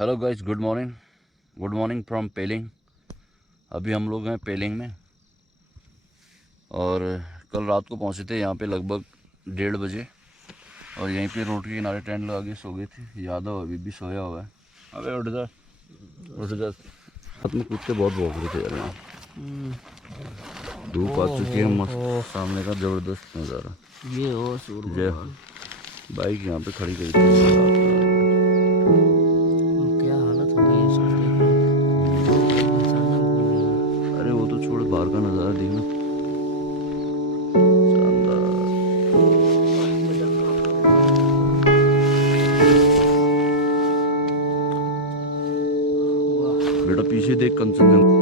Hello guys, good morning from Pelling. अभी हम लोग हैं पेलिंग में और कल रात को पहुंचे थे यहाँ पे लगभग 1:30 बजे और यहीं पे रोड के किनारे टेंट लगा के सो गए थे। यादव अभी भी सोया हुआ है। अबे उठ जा उठ जा। रात में कुत्ते बहुत भौंक रहे थे यार। यहाँ धूप आ चुकी है, मस्त सामने का ज़बरदस्त नज़ारा। ये हो सूर्य जय हो। बाइक यहाँ पे खड़ी करी थी। क्या हालत हो गई इसकी, देख लो। बचाना भूल गया। अरे वो तो छोड़, बाहर का नज़ारा देखना शानदार। बेटा पीछे देख, कंचनजंगा।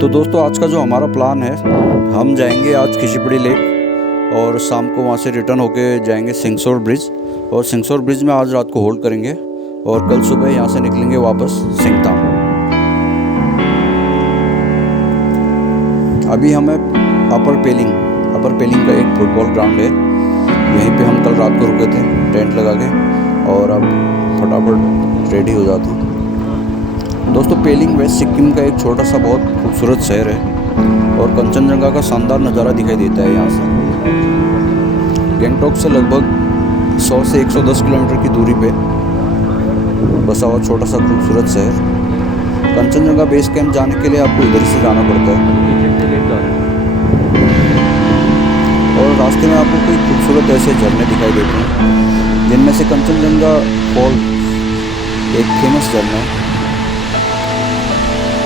तो दोस्तों, आज का जो हमारा प्लान है, हम जाएंगे आज खिचीपड़ी लेक और शाम को वहाँ से रिटर्न होके जाएंगे सिंगसौर ब्रिज। और सिंगसौर ब्रिज में आज रात को होल्ड करेंगे और कल सुबह यहाँ से निकलेंगे वापस सिंगताम। अभी हमें अपर पेलिंग का एक फुटबॉल ग्राउंड है, यहीं पे हम कल रात को रुके थे टेंट लगा के और अब फटाफट रेडी हो जाते हैं। दोस्तों, पेलिंग वेस्ट सिक्किम का एक छोटा सा बहुत खूबसूरत शहर है और कंचनजंगा का शानदार नज़ारा दिखाई देता है यहाँ से। गैंगटॉक से लगभग 100 से 110 किलोमीटर की दूरी पे बसा हुआ छोटा सा खूबसूरत शहर। कंचनजंगा बेस कैंप जाने के लिए आपको इधर से जाना पड़ता है और रास्ते में आपको कई खूबसूरत ऐसे झरने दिखाई देते हैं, जिनमें से कंचनजंगा फॉल एक फेमस झरना है।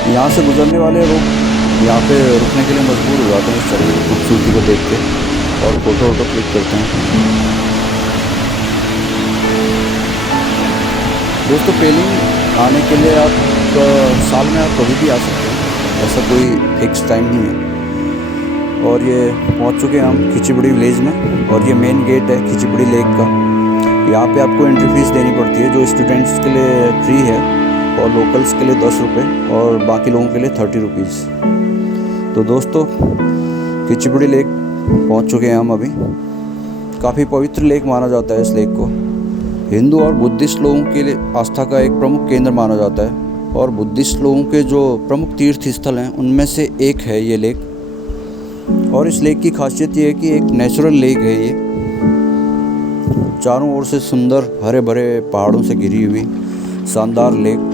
यहाँ से गुजरने वाले लोग यहाँ पे रुकने के लिए मजबूर हो जाते हैं इस जगह की खूबसूरती को देख के और फोटो क्लिक करते हैं। दोस्तों, पेलिंग आने के लिए आप साल में आप कभी भी आ सकते हैं, ऐसा कोई फिक्स टाइम नहीं है। और ये पहुँच चुके हैं हम खिचीपड़ी विलेज में और ये मेन गेट है खिचीपड़ी लेक का। यहाँ पे आपको एंट्री फीस देनी पड़ती है, जो स्टूडेंट्स के लिए फ्री है और लोकल्स के लिए 10 रुपये और बाकी लोगों के लिए 30 रुपीज़। तो दोस्तों, खिचीपड़ी लेक पहुंच चुके हैं हम अभी। काफ़ी पवित्र लेक माना जाता है इस लेक को। हिंदू और बुद्धिस्ट लोगों के लिए आस्था का एक प्रमुख केंद्र माना जाता है और बुद्धिस्ट लोगों के जो प्रमुख तीर्थ स्थल हैं उनमें से एक है ये लेक। और इस लेक की खासियत ये है कि एक नेचुरल लेक है ये, चारों ओर से सुंदर हरे भरे पहाड़ों से घिरी हुई शानदार लेक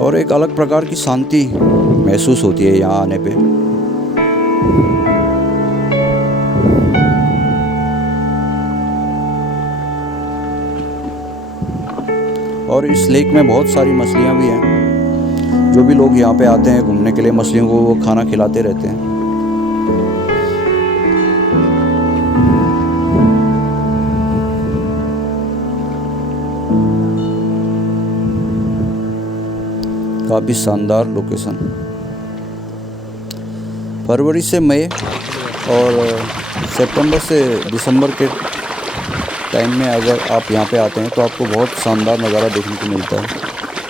और एक अलग प्रकार की शांति महसूस होती है यहाँ आने पे। और इस लेक में बहुत सारी मछलियाँ भी हैं। जो भी लोग यहाँ पे आते हैं घूमने के लिए, मछलियों को वो खाना खिलाते रहते हैं। काफ़ी शानदार लोकेशन। फरवरी से मई और सितंबर से दिसंबर के टाइम में अगर आप यहाँ पे आते हैं तो आपको बहुत शानदार नज़ारा देखने को मिलता है।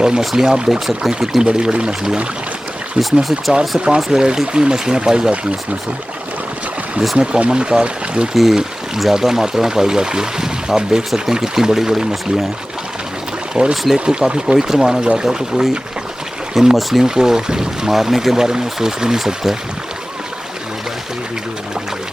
और मछलियाँ आप देख सकते हैं, कितनी बड़ी बड़ी मछलियाँ। इसमें से 4 से 5 वैरायटी की मछलियाँ पाई जाती हैं इसमें से, जिसमें कॉमन कार्प जो कि ज़्यादा मात्रा में पाई जाती है। आप देख सकते हैं कितनी बड़ी बड़ी मछलियाँ हैं और इस लेक को काफ़ी पवित्र माना जाता है, तो कोई इन मछलियों को मारने के बारे में सोच भी नहीं सकता है। मोबाइल से ही वीडियो बनाना पड़ेगा।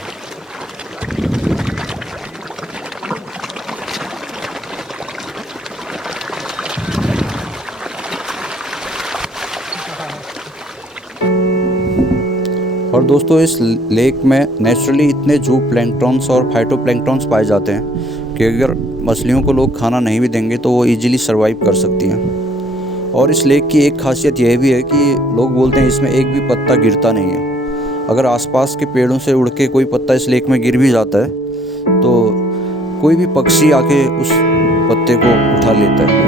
और दोस्तों, इस लेक में नेचुरली इतने जू प्लैंक्टन्स और फाइटोप्लैंक्टन्स पाए जाते हैं कि अगर मछलियों को लोग खाना नहीं भी देंगे तो वो इजीली सरवाइव कर सकती हैं। और इस लेक की एक खासियत यह भी है कि लोग बोलते हैं इसमें एक भी पत्ता गिरता नहीं है। अगर आसपास के पेड़ों से उड़ के कोई पत्ता इस लेक में गिर भी जाता है तो कोई भी पक्षी आके उस पत्ते को उठा लेता है।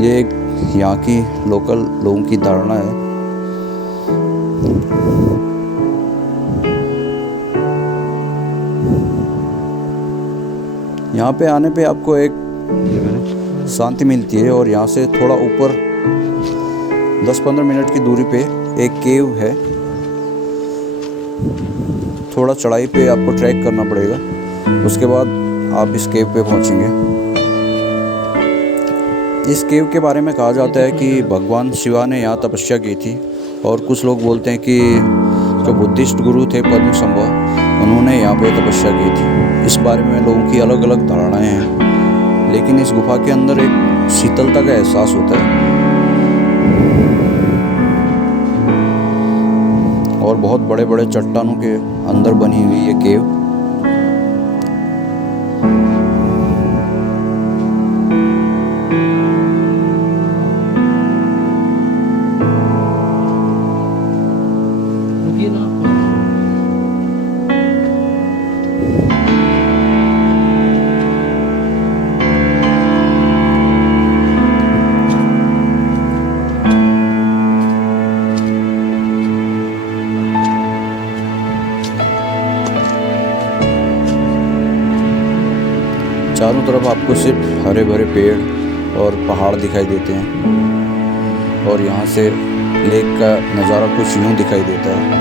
ये एक यहाँ की लोकल लोगों की धारणा है। यहाँ पे आने पे आपको एक शांति मिलती है और यहाँ से थोड़ा ऊपर 10-15 मिनट की दूरी पे एक केव है। थोड़ा चढ़ाई पे आपको ट्रैक करना पड़ेगा, उसके बाद आप इस केव पे पहुँचेंगे। इस केव के बारे में कहा जाता है कि भगवान शिवा ने यहाँ तपस्या की थी, और कुछ लोग बोलते हैं कि जो बुद्धिस्ट गुरु थे पद्मसंभव, उन्होंने यहाँ पे तपस्या की थी। इस बारे में लोगों की अलग अलग धारणाएं हैं, लेकिन इस गुफा के अंदर एक शीतलता का एहसास होता है और बहुत बड़े बड़े चट्टानों के अंदर बनी हुई ये केव। रुकिए ना। चारों तरफ आपको सिर्फ हरे भरे पेड़ और पहाड़ दिखाई देते हैं, और यहाँ से लेक का नज़ारा कुछ यूँ दिखाई देता है।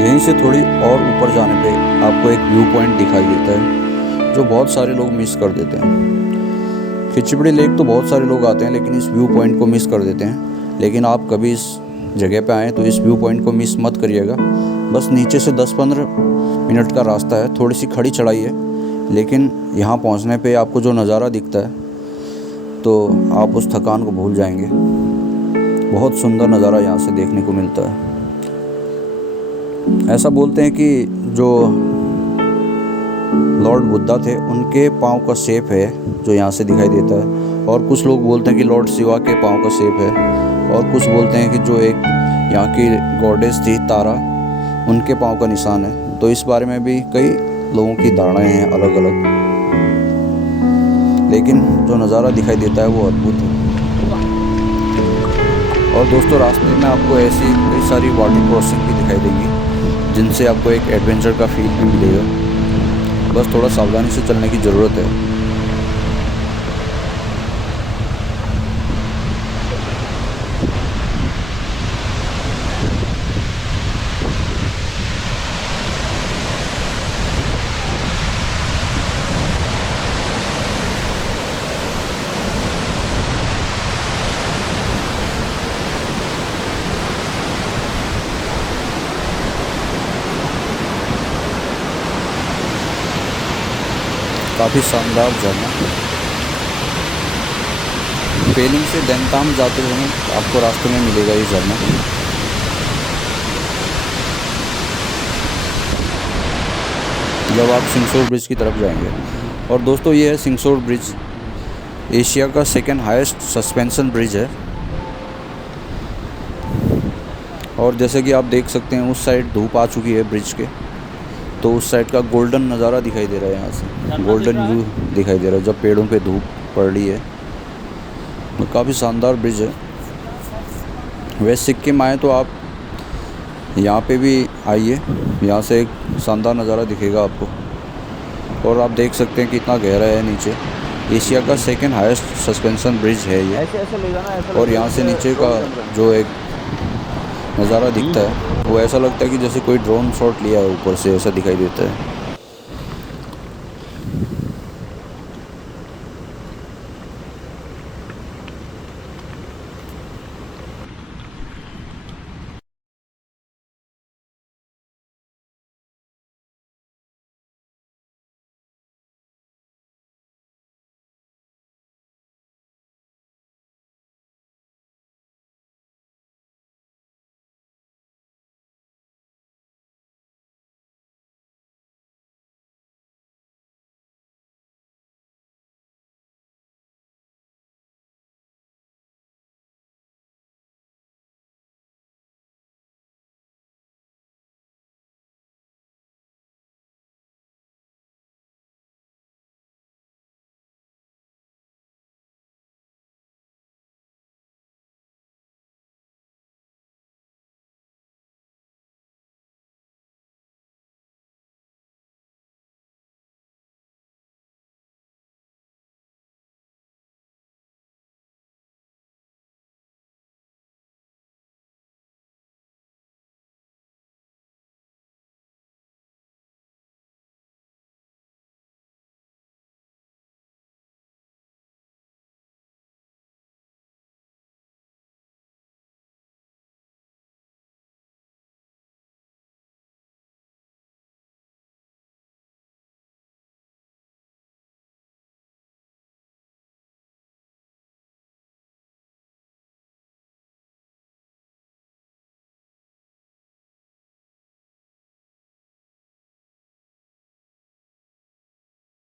यहीं से थोड़ी और ऊपर जाने पे आपको एक व्यू पॉइंट दिखाई देता है, जो बहुत सारे लोग मिस कर देते हैं। खिचड़ी लेक तो बहुत सारे लोग आते हैं, लेकिन इस व्यू पॉइंट को मिस कर देते हैं। लेकिन आप कभी इस जगह पे आएँ तो इस व्यू पॉइंट को मिस मत करिएगा। बस नीचे से 10-15 मिनट का रास्ता है, थोड़ी सी खड़ी चढ़ाई है, लेकिन यहाँ पहुँचने पे आपको जो नज़ारा दिखता है तो आप उस थकान को भूल जाएंगे। बहुत सुंदर नज़ारा यहाँ से देखने को मिलता है। ऐसा बोलते हैं कि जो लॉर्ड बुद्धा थे, उनके पाँव का शेप है जो यहाँ से दिखाई देता है, और कुछ लोग बोलते हैं कि लॉर्ड शिवा के पाँव का शेप है, और कुछ बोलते हैं कि जो एक यहाँ की गॉडेस थी तारा, उनके पाँव का निशान है। तो इस बारे में भी कई लोगों की धारणाएं हैं अलग अलग, लेकिन जो नज़ारा दिखाई देता है वो अद्भुत है। और दोस्तों, रास्ते में आपको ऐसी कई सारी वाटर क्रॉसिंग भी दिखाई देंगी, जिनसे आपको एक एडवेंचर का फील भी मिलेगा। बस थोड़ा सावधानी से चलने की ज़रूरत है। काफ़ी शानदार झरना। पेलिंग से देंताम जाते हुए आपको रास्ते में मिलेगा ये झरना। जब आप सिंगसौर ब्रिज की तरफ जाएंगे। और दोस्तों, ये है सिंगसौर ब्रिज, एशिया का सेकंड हाईएस्ट सस्पेंशन ब्रिज है। और जैसे कि आप देख सकते हैं, उस साइड धूप आ चुकी है ब्रिज के, तो उस साइड का गोल्डन नज़ारा दिखाई दे रहा है। यहाँ से गोल्डन व्यू दिखाई दे रहा है जब पेड़ों पे धूप पड़ रही है। तो काफ़ी शानदार ब्रिज है। वैसे सिक्किम आए तो आप यहाँ पे भी आइए, यहाँ से एक शानदार नज़ारा दिखेगा आपको। और आप देख सकते हैं कितना गहरा है नीचे। एशिया का सेकंड हाईएस्ट सस्पेंशन ब्रिज है ये। और यहाँ से नीचे का जो एक नज़ारा दिखता है वो ऐसा लगता है कि जैसे कोई ड्रोन शॉट लिया है ऊपर से, ऐसा दिखाई देता है।